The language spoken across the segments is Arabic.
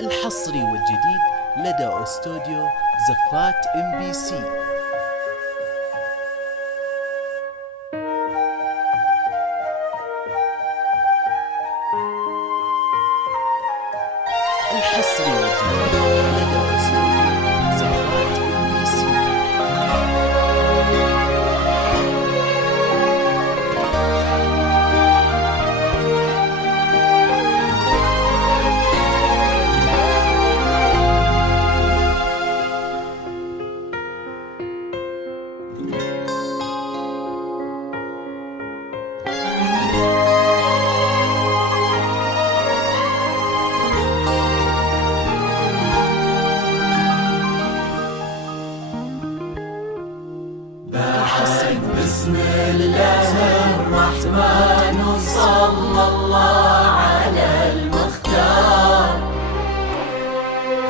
الحصري والجديد لدى استوديو زفات MBC. الحصري والجديد لدى استوديو زفات MBC. بسم الله الرحمن صلى الله على المختار.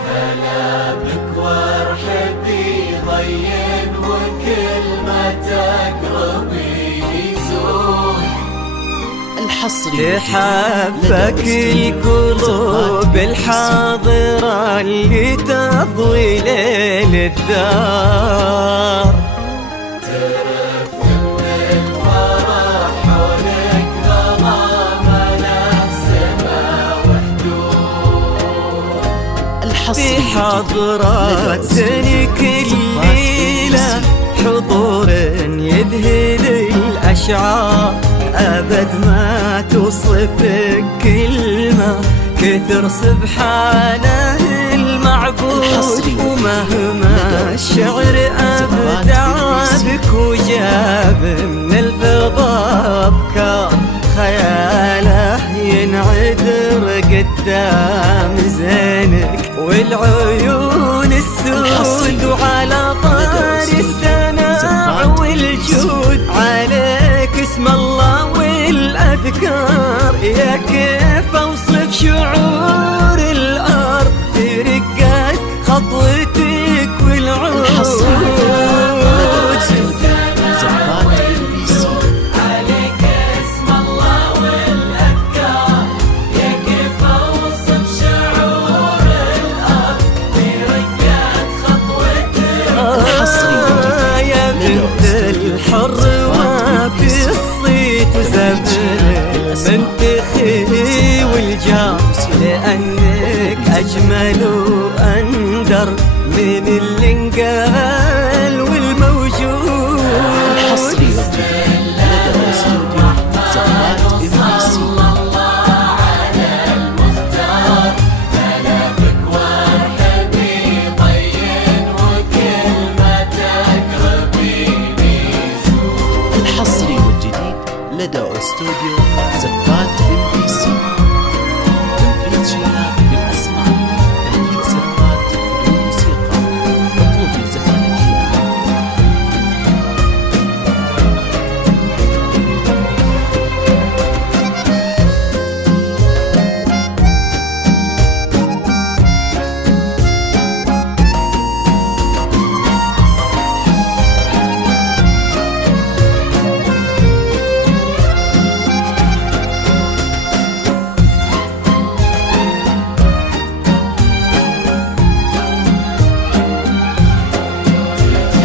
هلا بك وارحبي ضين وكل ما تقربي يزول. الحصري تحبك القلوب الحاضرة اللي تضوي ليل الدار. في حضراتك الليلة حضور يذهل الأشعار، أبد ما توصفك كلمة كثر سبحانه المعبود. ومهما الشعر أبدع بك وجاب من الفضاء أفكار، خياله ينعذر قدام زينك والعيون السود. وعلى طار السماع والجود عليك اسم الله والأذكار. يا كيف أوصف شعور الأرض في رقات خطوتك والعود. في الصيت وزبل منتخي والجار، لأنك أجمل وأندر من اللي انقال والموجود. الحصري لدى استوديو زفات MBC. الحصري والجديد لدى استوديو زفات MBC. تنفيذ شيلات بالأسماع، تنفيذ زفات بالموسيقى. اطلبي زفاتك الآن.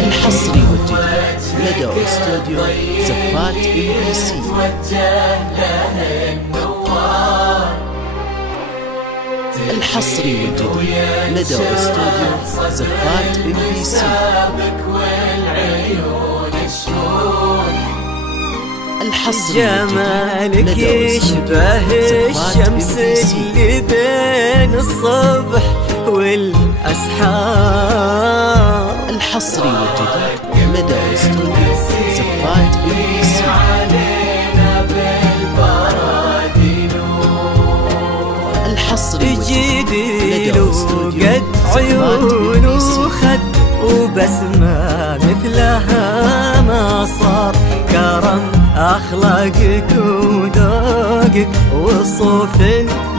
الحصري والجديد لدى استوديو زفات MBC. الحصري والجديد لدى استوديو زفات MBC. الحصري جمالك يشبه الشمس اللي بين الصبح والأسحار. الحصري والجديد لدى استوديو زفات MBC. علينا بالبركة بسمة مثلها ما صار، كرم أخلاقك وذوقك وصوف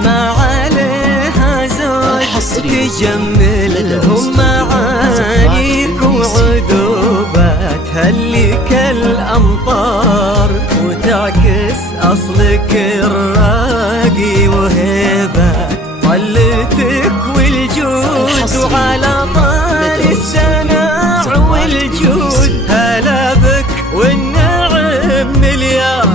ما عليها زود، تجملهم معانيك وعذوباتها اللي كالأمطار، وتعكس أصلك الراقي وهيبات طلتك والجود، وعلى طال السناع والجود هلا بك والنعم مليار،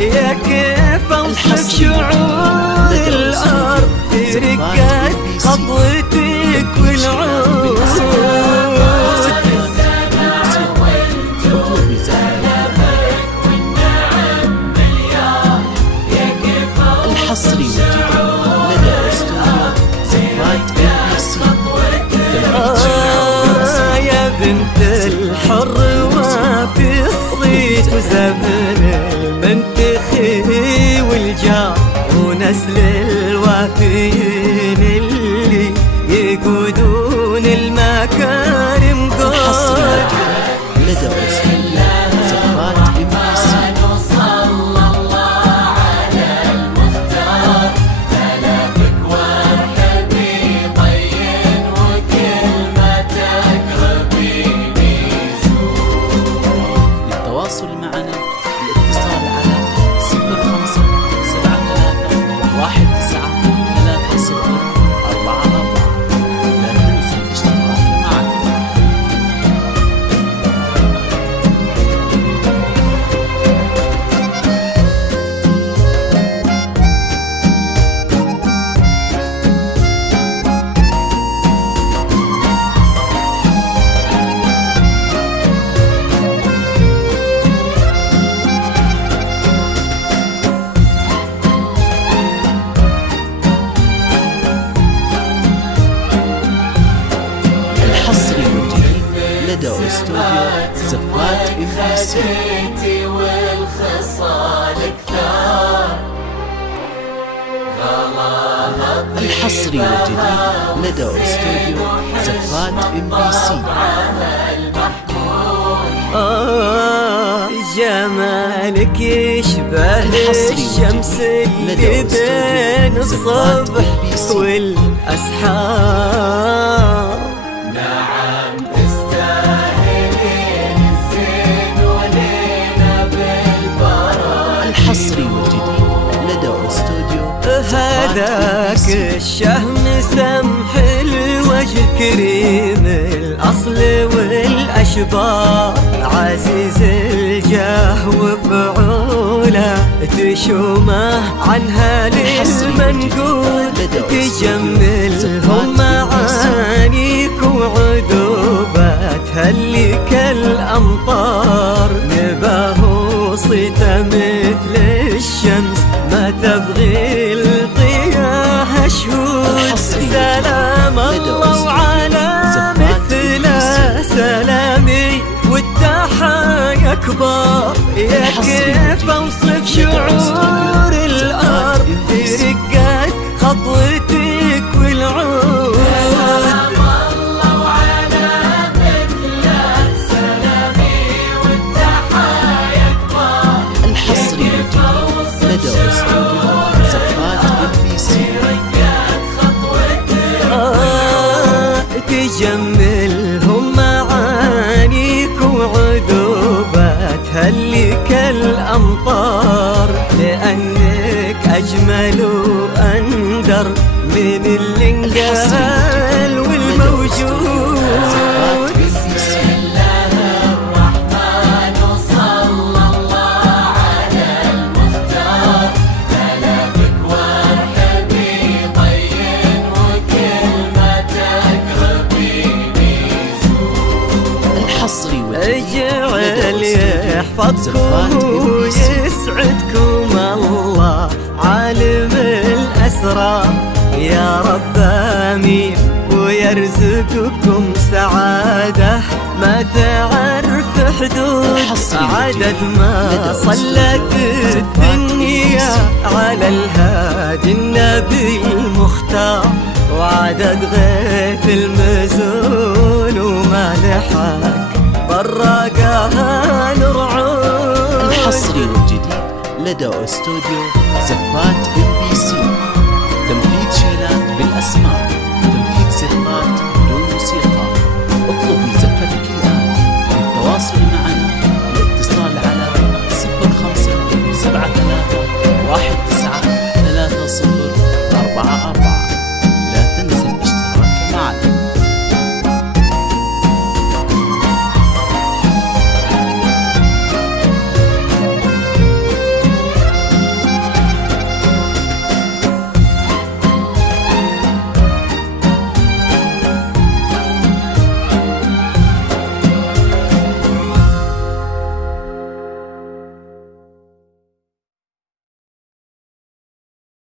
يا كيف اوصف شعور الارض في رقات خطوتك والعود. الحصري والجديد لدى استوديو زفات MBC. يا بنت الحر وفي الصيت وزمن المنتخي والجار، ونسل الوافيين اللي يقودون المكارم قول. الحصري لدى استوديو زفات MBC. للتواصل معنا الاتصال على 0573319304. لا تنسى الاشتراك معنا. الحصري والجديد لدى استوديو زفات MBC. والخصال كثار، الحصري والجديد لدى استوديو زفات MBC. جمالك يشبه الحصري الشمس اللي بين الصبح والأسحار، نعم تستاهلين الزين ولينا بالبركة. الحصري والجديد لدى استوديو هذاك الشهم سمح الوجه كريم الأصل والأشبار، عزيز الجاه وفعوله تشومه عنها للمنقول، تجملهم معانيك وعذوباتها اللي كالأمطار، نباه صيته مثل الشمس ما تبغي الضياء شهود، سلام الله وعلى مثله سلامي والتحايا كبار، يا كيف اوصف شعور الارض في رقات خطوتك والعود. الحصري والجديد لدى استوديو زفات MBC. تجملهم معانيك وعذوباتها اللي كالأمطار، لأنك أجمل وأندر من اللي انقال والموجود. الحصري اجعل يحفظكم ويسعدكم الله عالم الأسرار، يا رب آمين ويرزقكم سعادة ما تعرف حدود، عدد ما صلت الدنيا على الهادي النبي المختار، وعدد غيث المزون ومالحة أوراقها نرعون. الحصري والجديد لدى استوديو زفات MPC، تنفيذ شيلات بالأسماء.